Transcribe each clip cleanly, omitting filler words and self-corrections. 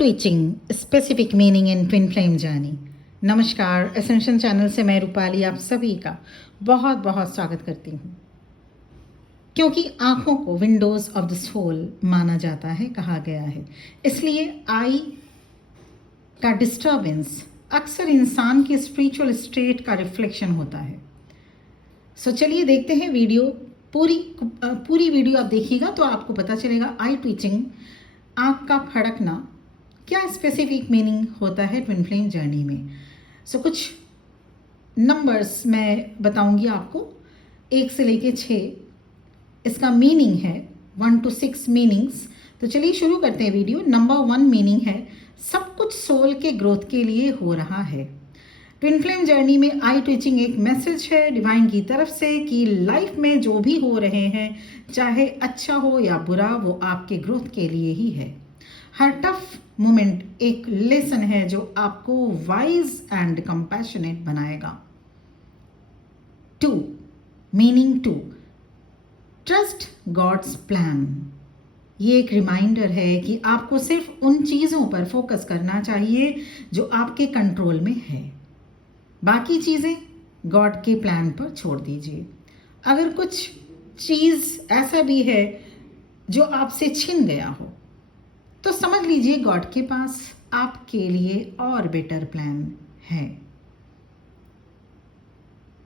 Twitching specific meaning in twin flame journey. नमस्कार, ascension channel से मैं रूपाली आप सभी का बहुत बहुत स्वागत करती हूँ। क्योंकि आँखों को विंडोज ऑफ द सोल माना जाता है, कहा गया है, इसलिए आई का डिस्टर्बेंस अक्सर इंसान के स्पिरिचुअल स्टेट का रिफ्लेक्शन होता है। सो चलिए देखते हैं वीडियो। पूरी वीडियो आप देखिएगा तो आपको पता चलेगा आई ट्विचिंग, आँख का फड़कना, क्या स्पेसिफिक मीनिंग होता है ट्विन फ्लेम जर्नी में। सो कुछ नंबर्स मैं बताऊंगी आपको, 1 से लेके 6 इसका मीनिंग है, 1 to 6 मीनिंग्स। तो चलिए शुरू करते हैं वीडियो। नंबर 1 मीनिंग है, सब कुछ सोल के ग्रोथ के लिए हो रहा है। ट्विन फ्लेम जर्नी में आई ट्विचिंग एक मैसेज है डिवाइन की तरफ से कि लाइफ में जो भी हो रहे हैं, चाहे अच्छा हो या बुरा, वो आपके ग्रोथ के लिए ही है। हर टफ मोमेंट एक लेसन है जो आपको वाइज एंड कंपैशनेट बनाएगा। 2 मीनिंग 2, ट्रस्ट गॉड्स प्लान। ये एक रिमाइंडर है कि आपको सिर्फ उन चीज़ों पर फोकस करना चाहिए जो आपके कंट्रोल में है, बाकी चीज़ें गॉड के प्लान पर छोड़ दीजिए। अगर कुछ चीज़ ऐसा भी है जो आपसे छिन गया हो तो समझ लीजिए गॉड के पास आपके लिए और बेटर प्लान है।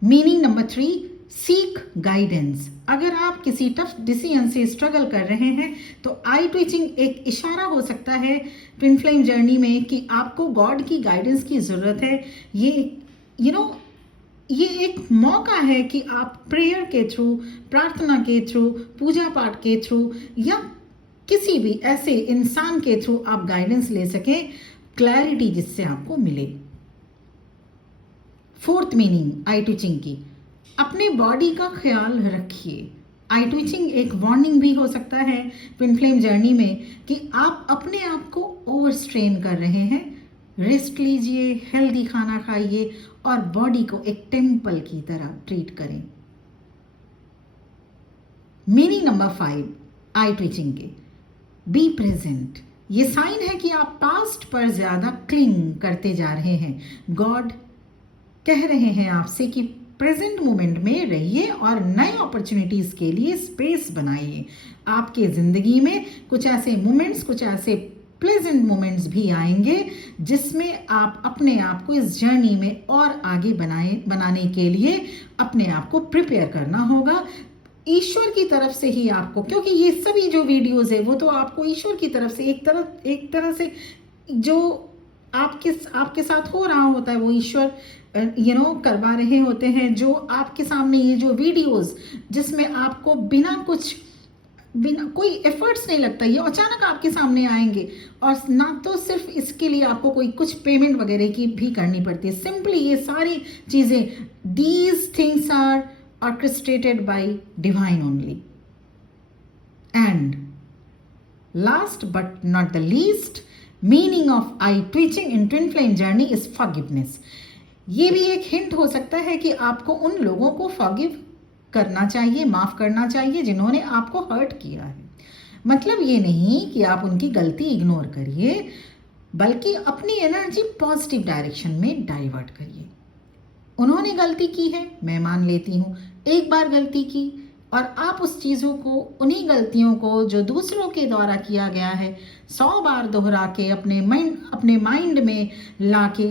Meaning number 3, seek guidance. अगर आप किसी टफ डिसीजन से स्ट्रगल कर रहे हैं तो आई ट्विचिंग एक इशारा हो सकता है ट्विन फ्लेम जर्नी में कि आपको गॉड की गाइडेंस की ज़रूरत है। ये एक मौका है कि आप प्रेयर के थ्रू, प्रार्थना के थ्रू, पूजा पाठ के थ्रू या किसी भी ऐसे इंसान के थ्रू आप गाइडेंस ले सकें, क्लैरिटी जिससे आपको मिले। 4th मीनिंग आई ट्विचिंग की, अपने बॉडी का ख्याल रखिए। आई ट्विचिंग एक वार्निंग भी हो सकता है ट्विन फ्लेम जर्नी में कि आप अपने आप को ओवर स्ट्रेन कर रहे हैं। रेस्ट लीजिए, हेल्दी खाना खाइए और बॉडी को एक टेम्पल की तरह ट्रीट करें। मीनिंग नंबर 5 आई ट्विचिंग के, बी प्रेजेंट। ये साइन है कि आप पास्ट पर ज़्यादा क्लिंग करते जा रहे हैं। गॉड कह रहे हैं आपसे कि प्रेजेंट मोमेंट में रहिए और नए अपॉर्चुनिटीज़ के लिए स्पेस बनाइए। आपके ज़िंदगी में कुछ ऐसे मोमेंट्स, कुछ ऐसे प्लेजेंट मोमेंट्स भी आएंगे जिसमें आप अपने आप को इस जर्नी में और आगे बनाने के लिए अपने आप को प्रिपेयर करना होगा ईश्वर की तरफ से ही आपको, क्योंकि ये सभी जो वीडियोस है वो तो आपको ईश्वर की तरफ से एक तरह से जो आपके साथ हो रहा होता है वो ईश्वर करवा रहे होते हैं। जो आपके सामने ये जो वीडियोस जिसमें आपको बिना कोई एफर्ट्स नहीं लगता, ये अचानक आपके सामने आएंगे और ना तो सिर्फ इसके लिए आपको कुछ पेमेंट वगैरह की भी करनी पड़ती है। सिंपली ये सारी चीज़ें, these things are orchestrated by divine only. And last but not the least, meaning of eye twitching in twin flame journey is forgiveness. ये भी एक हिंट हो सकता है कि आपको उन लोगों को फॉरगिव करना चाहिए, माफ़ करना चाहिए जिन्होंने आपको हर्ट किया है। मतलब ये नहीं कि आप उनकी गलती इग्नोर करिए, बल्कि अपनी एनर्जी पॉजिटिव डायरेक्शन में डाइवर्ट करिए। उन्होंने गलती की है, मैं मान लेती हूँ, एक बार गलती की, और आप उस चीज़ों को, उन्हीं गलतियों को जो दूसरों के द्वारा किया गया है, 100 बार दोहरा के अपने माइंड में ला के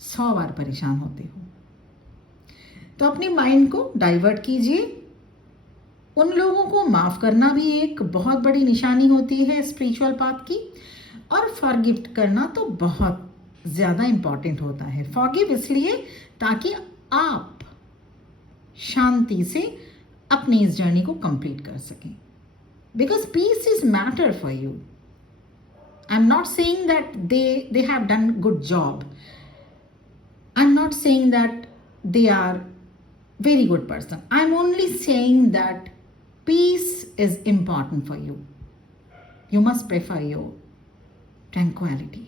100 बार परेशान होते हो। तो अपने माइंड को डाइवर्ट कीजिए। उन लोगों को माफ़ करना भी एक बहुत बड़ी निशानी होती है स्पिरिचुअल पाथ की, और फॉरगिव करना तो बहुत ज़्यादा इम्पॉर्टेंट होता है। फॉरगिव इसलिए ताकि आप शांति से अपनी इस जर्नी को कंप्लीट कर सकें, because peace is matter for you. I am not saying that they have done good job, I am not saying that they are very good person, I am only saying that peace is important for you. You must prefer your tranquillity.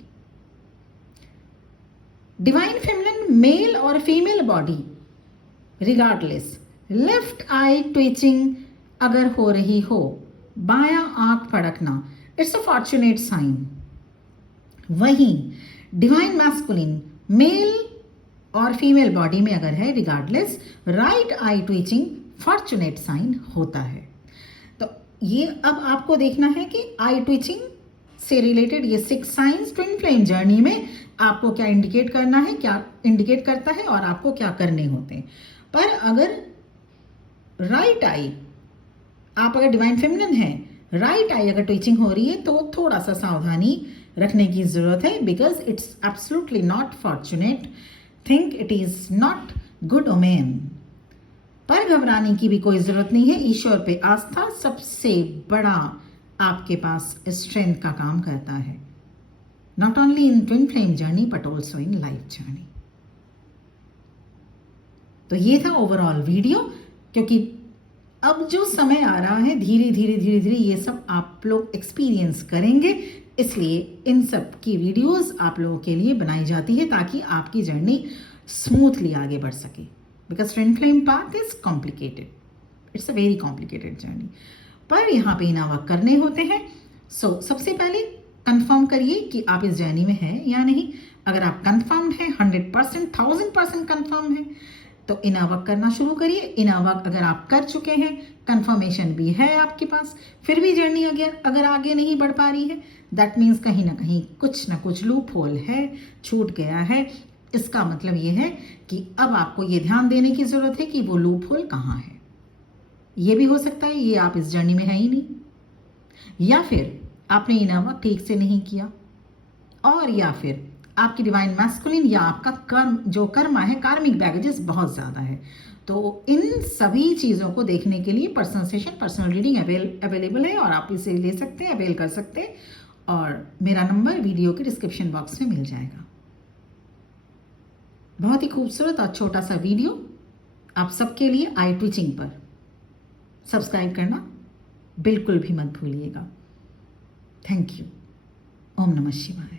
Divine feminine male और female body regardless, left eye twitching अगर हो रही हो, बायां आंख फड़कना, it's a fortunate sign. वहीं divine masculine mail और फीमेल बॉडी में अगर है, regardless, right eye twitching fortunate sign होता है। तो ये अब आपको देखना है कि आई ट्विचिंग से रिलेटेड ये 6 साइंस ट्विन फ्लेम जर्नी में आपको क्या इंडिकेट करना है, क्या इंडिकेट करता है और आपको क्या करने होते हैं। पर अगर राइट आई, आप अगर डिवाइन फेमिनिन है, राइट आई अगर ट्विचिंग हो रही है तो थोड़ा सा सावधानी रखने की ज़रूरत है, because it's absolutely not fortunate thing, it is not good omen. पर घबराने की भी कोई ज़रूरत नहीं है। ईश्वर पे आस्था सबसे बड़ा आपके पास स्ट्रेंथ का काम करता है, not only in twin flame journey but also in life journey. तो ये था ओवरऑल वीडियो, क्योंकि अब जो समय आ रहा है धीरे धीरे ये सब आप लोग एक्सपीरियंस करेंगे, इसलिए इन सब की वीडियोस आप लोगों के लिए बनाई जाती है ताकि आपकी जर्नी स्मूथली आगे बढ़ सके। Because twin flame path is complicated, it's a very complicated journey. पर यहाँ पे इनर वर्क करने होते हैं। सो सबसे पहले कंफर्म करिए कि आप इस जर्नी में हैं या नहीं। अगर आप कंफर्म हैं, 100%, 1000% कंफर्म है, तो इनर वर्क करना शुरू करिए। इनर वर्क अगर आप कर चुके हैं, कंफर्मेशन भी है आपके पास, फिर भी जर्नी अगर आगे नहीं बढ़ पा रही है, दैट मीन्स कहीं ना कुछ लूप होल है, छूट गया है। इसका मतलब ये है कि अब आपको ये ध्यान देने की ज़रूरत है कि वो लूप होल कहाँ है। ये भी हो सकता है ये आप इस जर्नी में है ही नहीं, या फिर आपने इनर वर्क ठीक से नहीं किया, और या फिर आपकी डिवाइन मैस्कुलिन या आपका कर्म जो कर्मा है, कार्मिक बैगेजेस बहुत ज़्यादा है। तो इन सभी चीज़ों को देखने के लिए personal session, personal reading available है और आप इसे ले सकते हैं, अवेल कर सकते हैं। और मेरा नंबर वीडियो के डिस्क्रिप्शन बॉक्स में मिल जाएगा। बहुत ही खूबसूरत और छोटा सा वीडियो आप सबके लिए आई ट्विचिंग पर। सब्सक्राइब करना बिल्कुल भी मत भूलिएगा। Thank you. ओम नमः शिवाय।